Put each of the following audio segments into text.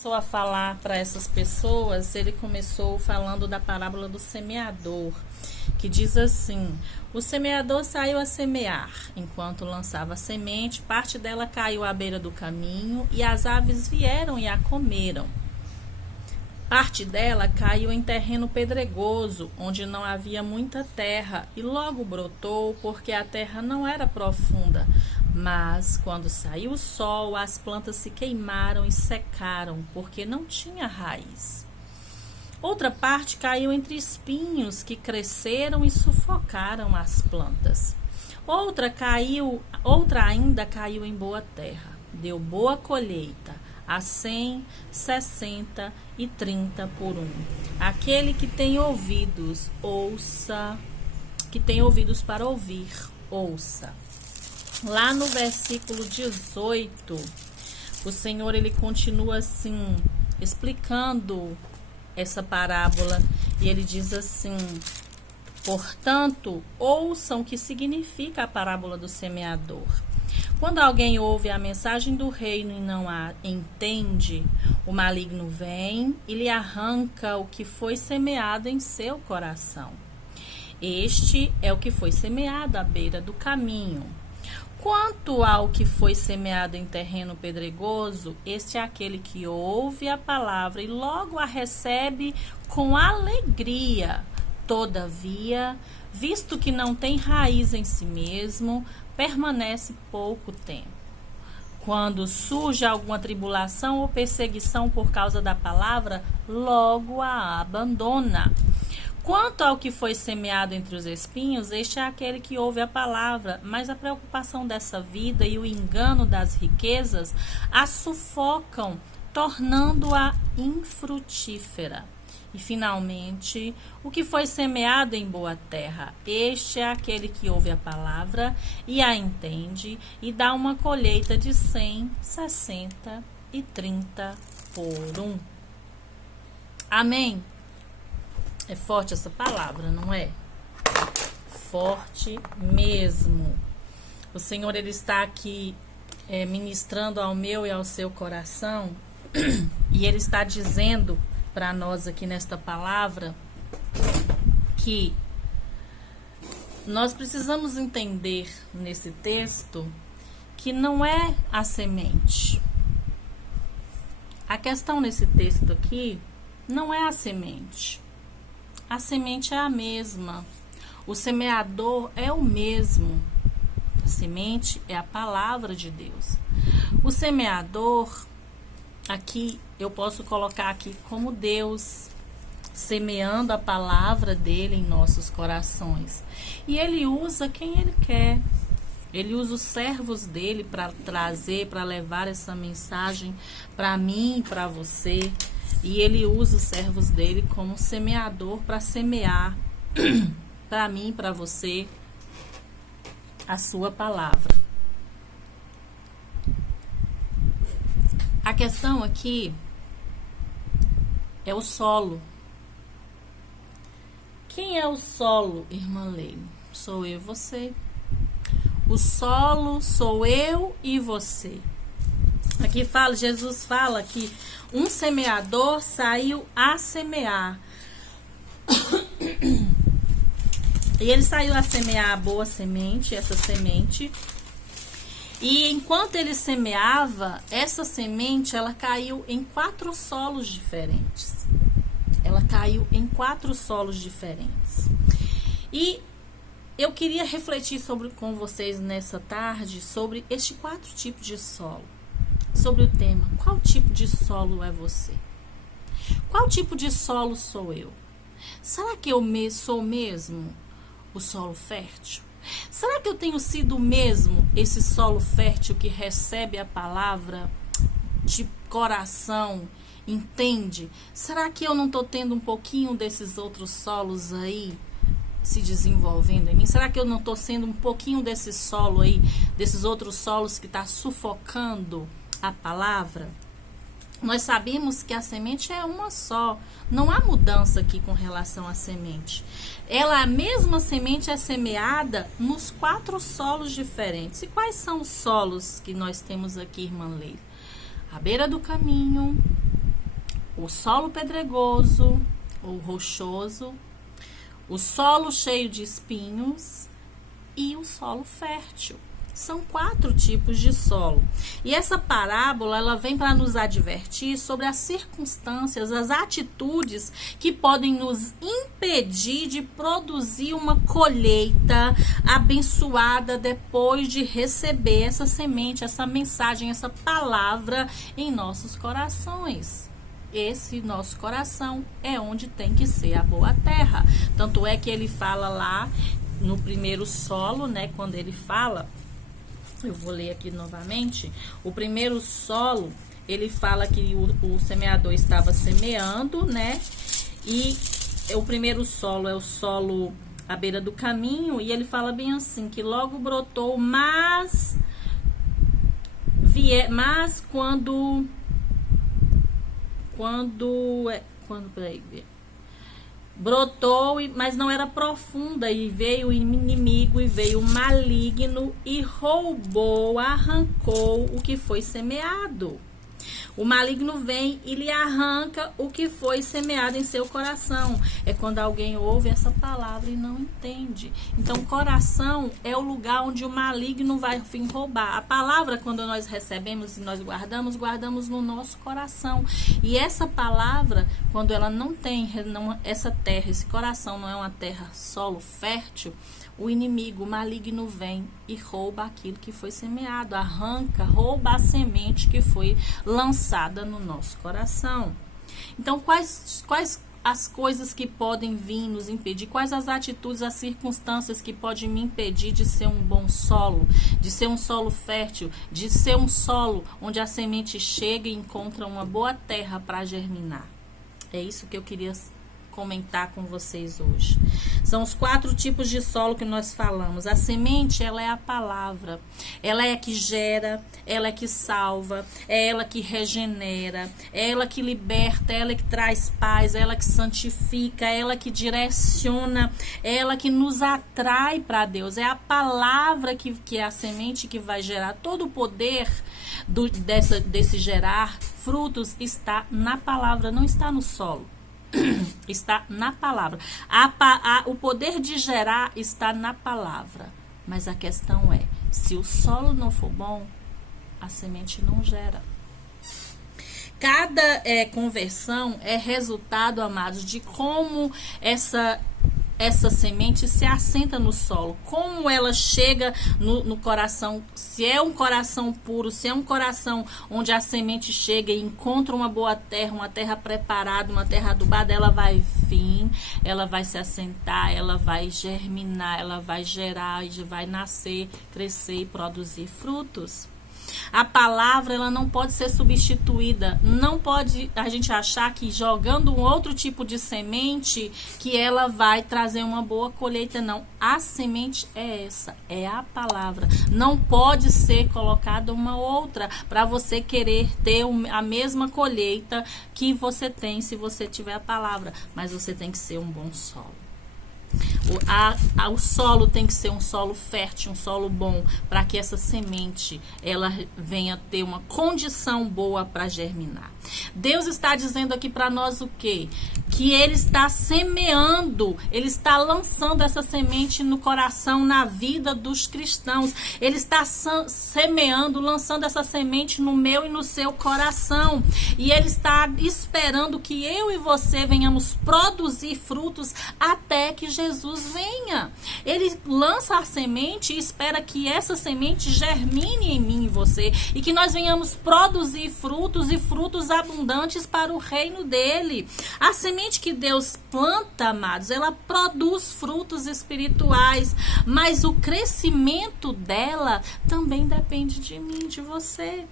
Começou a falar para essas pessoas, ele começou falando da parábola do semeador, que diz assim: o semeador saiu a semear, enquanto lançava a semente, parte dela caiu à beira do caminho, e as aves vieram e a comeram. Parte dela caiu em terreno pedregoso, onde não havia muita terra, e logo brotou, porque a terra não era profunda. Mas, quando saiu o sol, as plantas se queimaram e secaram, porque não tinha raiz. Outra parte caiu entre espinhos, que cresceram e sufocaram as plantas. Outra ainda caiu em boa terra, deu boa colheita, a 100, 60 e 30 por um. Aquele que tem ouvidos, ouça. Que tem ouvidos para ouvir, ouça. Lá no versículo 18, o Senhor ele continua assim, explicando essa parábola, e ele diz assim: portanto, ouçam o que significa a parábola do semeador. Quando alguém ouve a mensagem do reino e não a entende, o maligno vem e lhe arranca o que foi semeado em seu coração. Este é o que foi semeado à beira do caminho. Quanto ao que foi semeado em terreno pedregoso, este é aquele que ouve a palavra e logo a recebe com alegria. Todavia, visto que não tem raiz em si mesmo, permanece pouco tempo. Quando surge alguma tribulação ou perseguição por causa da palavra, logo a abandona. Quanto ao que foi semeado entre os espinhos, este é aquele que ouve a palavra, mas a preocupação dessa vida e o engano das riquezas a sufocam, tornando-a infrutífera. E, finalmente, o que foi semeado em boa terra, este é aquele que ouve a palavra e a entende e dá uma colheita de 100, 60 e 30 por um. Amém? É forte essa palavra, não é? Forte mesmo. O Senhor ele está aqui ministrando ao meu e ao seu coração, e ele está dizendo para nós aqui nesta palavra que nós precisamos entender nesse texto que não é a semente. A questão nesse texto aqui não é a semente. A semente é a mesma. O semeador é o mesmo. A semente é a palavra de Deus. O semeador, aqui eu posso colocar aqui como Deus semeando a palavra dele em nossos corações. E ele usa quem ele quer. Ele usa os servos dele para trazer, para levar essa mensagem para mim e para você. E ele usa os servos dele como semeador para semear para mim e para você a sua palavra. A questão aqui é o solo. Quem é o solo, irmã Leila? Sou eu e você. O solo sou eu e você. Aqui fala, Jesus fala que um semeador saiu a semear. E ele saiu a semear a boa semente, essa semente. E enquanto ele semeava, essa semente, ela caiu em 4 solos diferentes. Ela caiu em 4 solos diferentes. E eu queria refletir com vocês nessa tarde sobre estes 4 tipos de solo. Sobre o tema, qual tipo de solo é você? Qual tipo de solo sou eu? Será que eu sou mesmo o solo fértil? Será que eu tenho sido mesmo esse solo fértil que recebe a palavra de coração, entende? Será que eu não estou tendo um pouquinho desses outros solos aí se desenvolvendo em mim? Será que eu não estou sendo um pouquinho desse solo aí, desses outros solos que está sufocando a palavra? Nós sabemos que a semente é uma só. Não há mudança aqui com relação à semente. A mesma semente é semeada nos 4 solos diferentes. E quais são os solos que nós temos aqui, irmã Leila? À beira do caminho, o solo pedregoso ou rochoso, o solo cheio de espinhos e o solo fértil. São 4 tipos de solo. E essa parábola, ela vem para nos advertir sobre as circunstâncias, as atitudes que podem nos impedir de produzir uma colheita abençoada depois de receber essa semente, essa mensagem, essa palavra em nossos corações. Esse nosso coração é onde tem que ser a boa terra. Tanto é que ele fala lá no primeiro solo, né, quando ele fala, eu vou ler aqui novamente, o primeiro solo, ele fala que o semeador estava semeando, né, e o primeiro solo é o solo à beira do caminho, e ele fala bem assim, que logo brotou, mas brotou, mas não era profunda, e veio o inimigo, e veio o maligno, e roubou, arrancou o que foi semeado. O maligno vem e lhe arranca o que foi semeado em seu coração. É quando alguém ouve essa palavra e não entende. Então, o coração é o lugar onde o maligno vai vir roubar. A palavra, quando nós recebemos e nós guardamos no nosso coração. E essa palavra, quando ela não tem, essa terra, esse coração não é uma terra solo fértil, o inimigo, o maligno vem e rouba aquilo que foi semeado, arranca, rouba a semente que foi lançada no nosso coração. Então, quais as coisas que podem vir nos impedir? Quais as atitudes, as circunstâncias que podem me impedir de ser um bom solo, de ser um solo fértil, de ser um solo onde a semente chega e encontra uma boa terra para germinar? É isso que eu queria comentar com vocês hoje. São os 4 tipos de solo que nós falamos. A semente, ela é a palavra. Ela é a que gera, ela é que salva, é ela que regenera, é ela que liberta, é ela que traz paz, é ela que santifica, é ela que direciona, é ela que nos atrai para Deus. É a palavra que é a semente que vai gerar. Todo o poder desse gerar frutos está na palavra, não está no solo. Está na palavra. O poder de gerar está na palavra. Mas a questão é, se o solo não for bom, a semente não gera. Cada conversão é resultado, amados, de como essa semente se assenta no solo, como ela chega no coração, se é um coração puro, se é um coração onde a semente chega e encontra uma boa terra, uma terra preparada, uma terra adubada, ela vai vir, ela vai se assentar, ela vai germinar, ela vai gerar, e vai nascer, crescer e produzir frutos. A palavra, ela não pode ser substituída. Não pode a gente achar que jogando um outro tipo de semente que ela vai trazer uma boa colheita. Não. A semente é essa, é a palavra. Não pode ser colocada uma outra para você querer ter a mesma colheita que você tem se você tiver a palavra. Mas você tem que ser um bom solo. O solo tem que ser um solo fértil, um solo bom, para que essa semente ela venha ter uma condição boa para germinar. Deus está dizendo aqui para nós o quê? Que Ele está semeando, Ele está lançando essa semente no coração, na vida dos cristãos. Ele está semeando, lançando essa semente no meu e no seu coração. E Ele está esperando que eu e você venhamos produzir frutos até que Jesus venha. Ele lança a semente e espera que essa semente germine em mim e você. E que nós venhamos produzir frutos e frutos abundantes para o reino dele. A semente que Deus planta, amados, ela produz frutos espirituais, mas o crescimento dela também depende de mim, de você.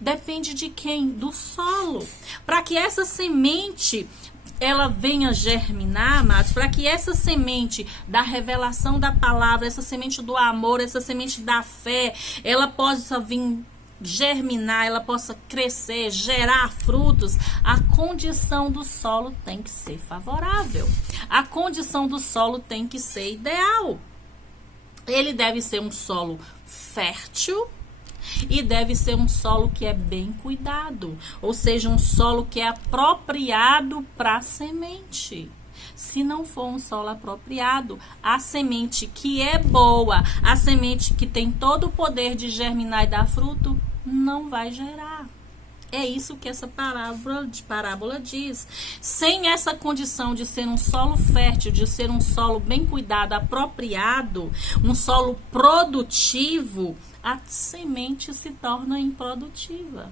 Depende de quem? Do solo. Para que essa semente ela venha germinar, amados, para que essa semente da revelação da palavra, essa semente do amor, essa semente da fé, ela possa vir germinar, ela possa crescer, gerar frutos, a condição do solo tem que ser favorável. A condição do solo tem que ser ideal. Ele deve ser um solo fértil. E deve ser um solo que é bem cuidado, ou seja, um solo que é apropriado para a semente. Se não for um solo apropriado, a semente que é boa, a semente que tem todo o poder de germinar e dar fruto, não vai gerar. É isso que essa parábola diz. Sem essa condição de ser um solo fértil, de ser um solo bem cuidado, apropriado, um solo produtivo, a semente se torna improdutiva.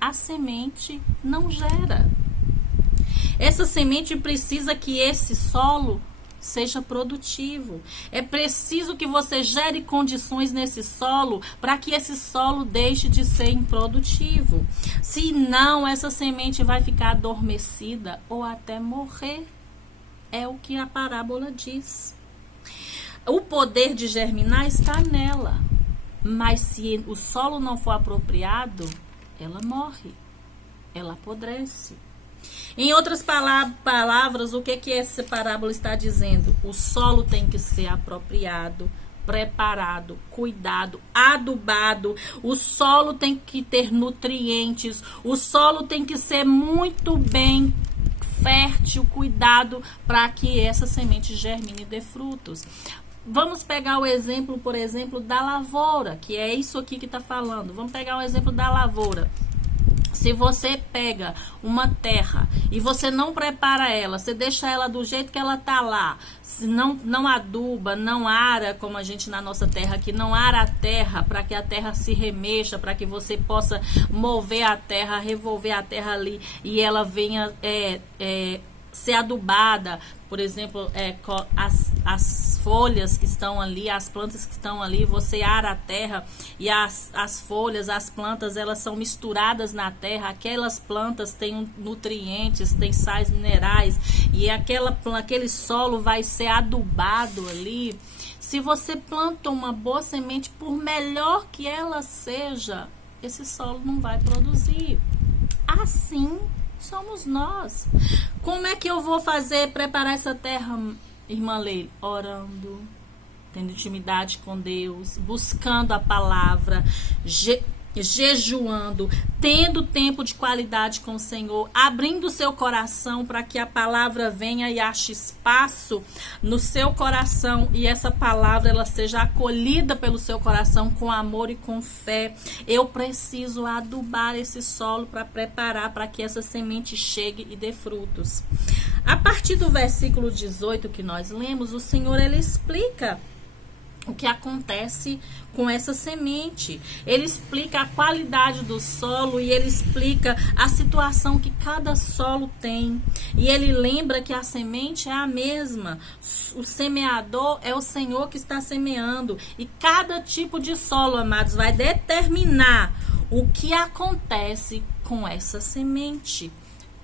A semente não gera. Essa semente precisa que esse solo seja produtivo. É preciso que você gere condições nesse solo para que esse solo deixe de ser improdutivo. Senão, essa semente vai ficar adormecida ou até morrer. É o que a parábola diz. O poder de germinar está nela. Mas se o solo não for apropriado, ela morre. Ela apodrece. Em outras palavras, o que essa parábola está dizendo? O solo tem que ser apropriado, preparado, cuidado, adubado. O solo tem que ter nutrientes. O solo tem que ser muito bem fértil, cuidado, para que essa semente germine e dê frutos. Vamos pegar o exemplo, por exemplo, da lavoura, que é isso aqui que está falando. Vamos pegar o exemplo da lavoura. Se você pega uma terra e você não prepara ela, você deixa ela do jeito que ela tá lá, se não aduba, não ara, como a gente na nossa terra aqui, não ara a terra para que a terra se remexa, para que você possa mover a terra, revolver a terra ali e ela venha ser adubada. Por exemplo, as folhas que estão ali, as plantas que estão ali, você ara a terra e as folhas, as plantas, elas são misturadas na terra. Aquelas plantas têm nutrientes, têm sais minerais e aquele solo vai ser adubado ali. Se você planta uma boa semente, por melhor que ela seja, esse solo não vai produzir. Assim somos nós. Como é que eu vou preparar essa terra, irmã Leila? Orando, tendo intimidade com Deus, buscando a palavra, jejuando, tendo tempo de qualidade com o Senhor, abrindo o seu coração para que a palavra venha e ache espaço no seu coração e essa palavra ela seja acolhida pelo seu coração com amor e com fé. Eu preciso adubar esse solo para preparar para que essa semente chegue e dê frutos. A partir do versículo 18 que nós lemos, o Senhor ele explica o que acontece com essa semente. Ele explica a qualidade do solo e ele explica a situação que cada solo tem. E ele lembra que a semente é a mesma. O semeador é o Senhor que está semeando. E cada tipo de solo, amados, vai determinar o que acontece com essa semente.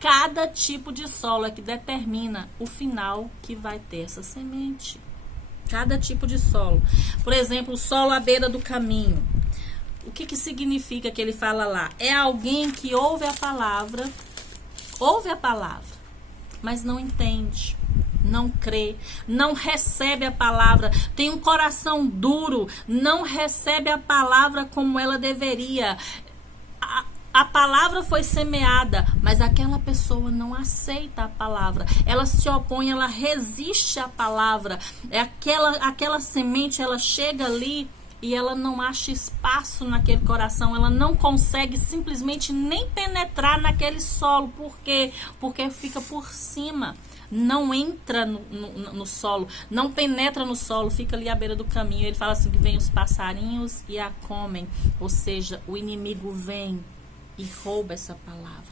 Cada tipo de solo é que determina o final que vai ter essa semente. Cada tipo de solo. Por exemplo, o solo à beira do caminho. O que significa que ele fala lá? É alguém que ouve a palavra, mas não entende, não crê, não recebe a palavra, tem um coração duro, não recebe a palavra como ela deveria. A palavra foi semeada, mas aquela pessoa não aceita a palavra. Ela se opõe, ela resiste à palavra. Aquela semente, ela chega ali e ela não acha espaço naquele coração. Ela não consegue simplesmente nem penetrar naquele solo. Por quê? Porque fica por cima. Não entra no solo, não penetra no solo, fica ali à beira do caminho. Ele fala assim que vem os passarinhos e a comem. Ou seja, o inimigo vem e rouba essa palavra.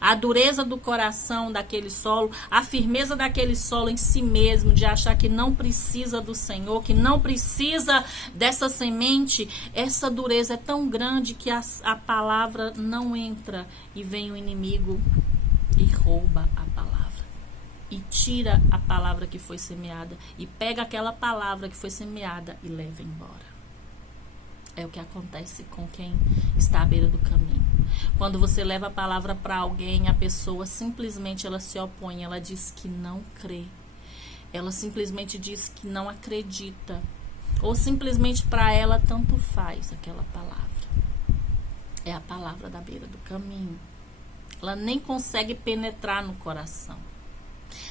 A dureza do coração daquele solo, a firmeza daquele solo em si mesmo, de achar que não precisa do Senhor, que não precisa dessa semente, essa dureza é tão grande que a palavra não entra e vem o inimigo e rouba a palavra. E tira a palavra que foi semeada e pega aquela palavra que foi semeada e leva embora. É o que acontece com quem está à beira do caminho. Quando você leva a palavra para alguém, a pessoa simplesmente ela se opõe, ela diz que não crê. Ela simplesmente diz que não acredita. Ou simplesmente para ela tanto faz aquela palavra. É a palavra da beira do caminho. Ela nem consegue penetrar no coração.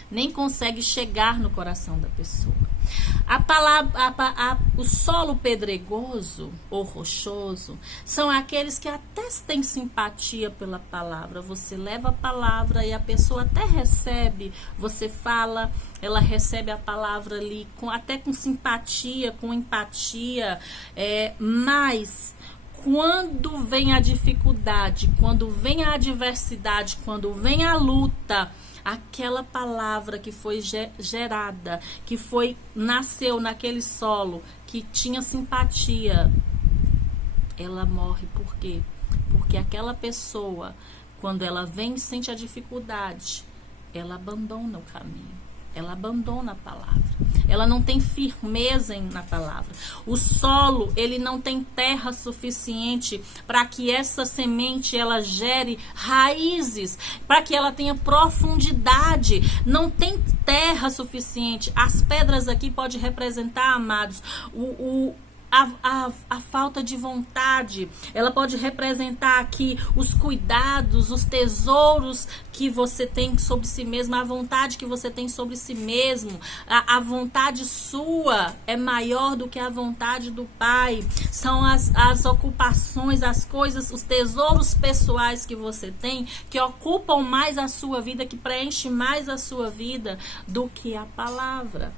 Nem consegue chegar no coração da pessoa. O solo pedregoso ou rochoso são aqueles que até têm simpatia pela palavra. Você leva a palavra e a pessoa até recebe. Você fala, ela recebe a palavra ali até com simpatia, com empatia. Mas quando vem a dificuldade, quando vem a adversidade, quando vem a luta, aquela palavra que foi gerada, que nasceu naquele solo, que tinha simpatia, ela morre. Por quê? Porque aquela pessoa, quando ela vem e sente a dificuldade, ela abandona o caminho, ela abandona a palavra, ela não tem firmeza na palavra. O solo, ele não tem terra suficiente para que essa semente ela gere raízes, para que ela tenha profundidade. Não tem terra suficiente. As pedras aqui podem representar, amados, a falta de vontade. Ela pode representar aqui os cuidados, os tesouros que você tem sobre si mesmo, a vontade que você tem sobre si mesmo. A vontade sua é maior do que a vontade do Pai. São as ocupações, as coisas, os tesouros pessoais que você tem, que ocupam mais a sua vida, que preenchem mais a sua vida do que a palavra.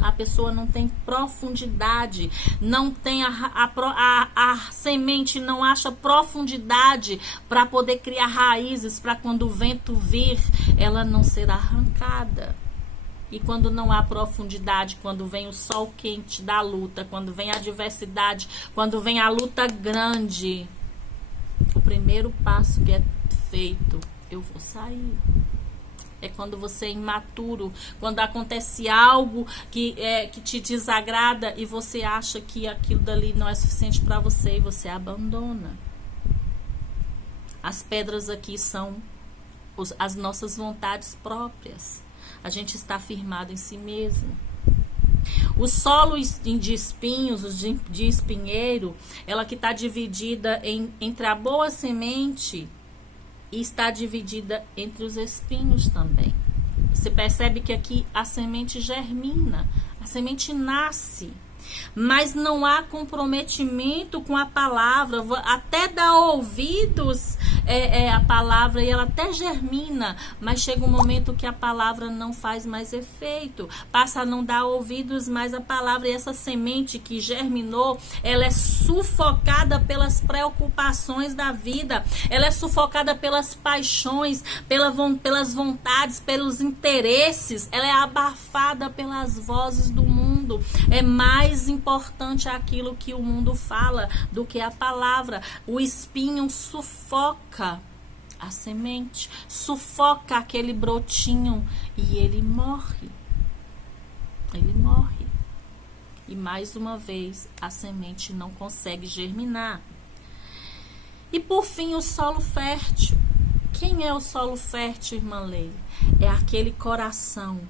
A pessoa não tem profundidade, não tem a semente não acha profundidade para poder criar raízes, para quando o vento vir, ela não será arrancada. E quando não há profundidade, quando vem o sol quente da luta, quando vem a adversidade, quando vem a luta grande, o primeiro passo que é feito, eu vou sair. É quando você é imaturo, quando acontece algo que te desagrada e você acha que aquilo dali não é suficiente para você e você abandona. As pedras aqui são as nossas vontades próprias. A gente está firmado em si mesmo. O solo de espinhos, de espinheiro, ela que está dividida entre a boa semente e está dividida entre os espinhos também. Você percebe que aqui a semente germina, a semente nasce, mas não há comprometimento com a palavra. Até dá ouvidos a palavra e ela até germina, mas chega um momento que a palavra não faz mais efeito, passa a não dar ouvidos mais à palavra, e essa semente que germinou, ela é sufocada pelas preocupações da vida, ela é sufocada pelas paixões, pelas vontades, pelos interesses, ela é abafada pelas vozes do mundo. É mais importante aquilo que o mundo fala do que a palavra. O espinho sufoca a semente, sufoca aquele brotinho e ele morre. Ele morre. E mais uma vez a semente não consegue germinar. E por fim, o solo fértil. Quem é o solo fértil, irmã Leila? É aquele coração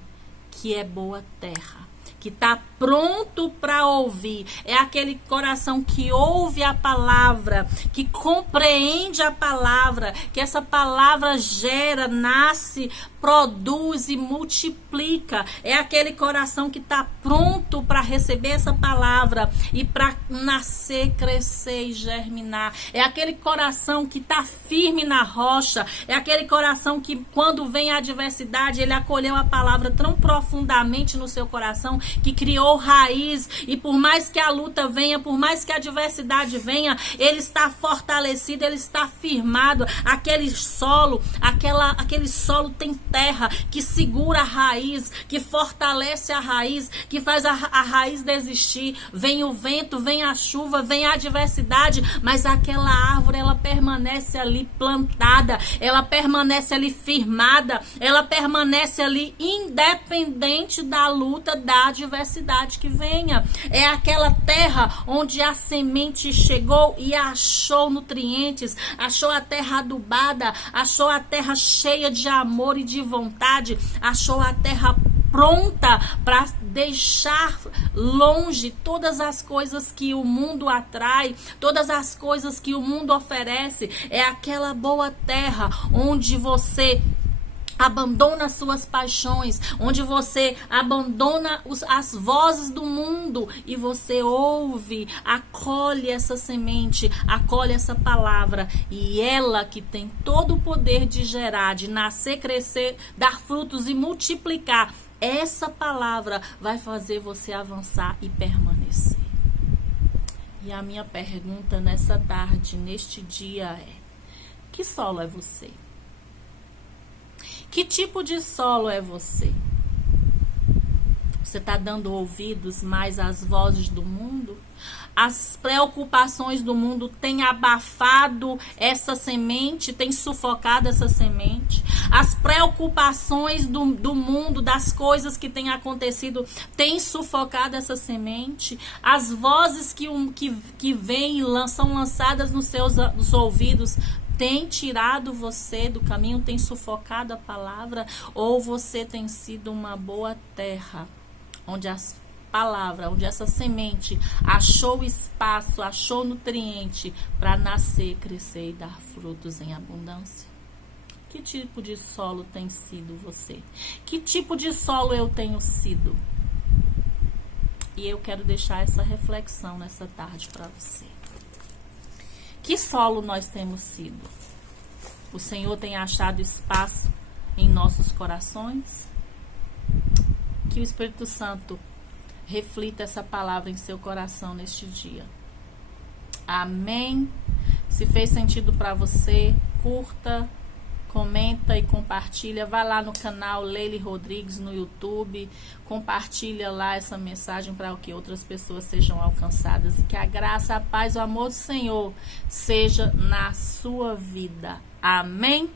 que é boa terra, que está pronto para ouvir. É aquele coração que ouve a palavra, que compreende a palavra, que essa palavra gera, nasce, produz e multiplica. É aquele coração que está pronto para receber essa palavra e para nascer, crescer e germinar. É aquele coração que está firme na rocha. É aquele coração que, quando vem a adversidade, ele acolheu a palavra tão profundamente no seu coração que criou raiz, e por mais que a luta venha, por mais que a adversidade venha, ele está fortalecido, ele está firmado. Aquele solo tem terra que segura a raiz, que fortalece a raiz, que faz a raiz desistir. Vem o vento, vem a chuva, vem a adversidade, mas aquela árvore, ela permanece ali plantada, ela permanece ali firmada, ela permanece ali independente da luta, da adversidade que venha. É aquela terra onde a semente chegou e achou nutrientes, achou a terra adubada, achou a terra cheia de amor e de vontade, achou a terra pronta para deixar longe todas as coisas que o mundo atrai, todas as coisas que o mundo oferece. É aquela boa terra onde você abandona suas paixões, onde você abandona as vozes do mundo e você ouve, acolhe essa semente, acolhe essa palavra, e ela que tem todo o poder de gerar, de nascer, crescer, dar frutos e multiplicar, essa palavra vai fazer você avançar e permanecer. E a minha pergunta nessa tarde, neste dia é: que solo é você? Que tipo de solo é você? Você está dando ouvidos mais às vozes do mundo? As preocupações do mundo têm abafado essa semente, têm sufocado essa semente? As preocupações do mundo, das coisas que têm acontecido, têm sufocado essa semente? As vozes que vêm e são lançadas nos seus ouvidos tem tirado você do caminho, tem sufocado a palavra? Ou você tem sido uma boa terra, onde as palavras, onde essa semente achou espaço, achou nutriente para nascer, crescer e dar frutos em abundância? Que tipo de solo tem sido você? Que tipo de solo eu tenho sido? E eu quero deixar essa reflexão nessa tarde para você. Que solo nós temos sido? O Senhor tem achado espaço em nossos corações? Que o Espírito Santo reflita essa palavra em seu coração neste dia. Amém? Se fez sentido para você, curta, comenta e compartilha. Vai lá no canal Leile Rodrigues no YouTube, compartilha lá essa mensagem para que outras pessoas sejam alcançadas, e que a graça, a paz, o amor do Senhor seja na sua vida. Amém?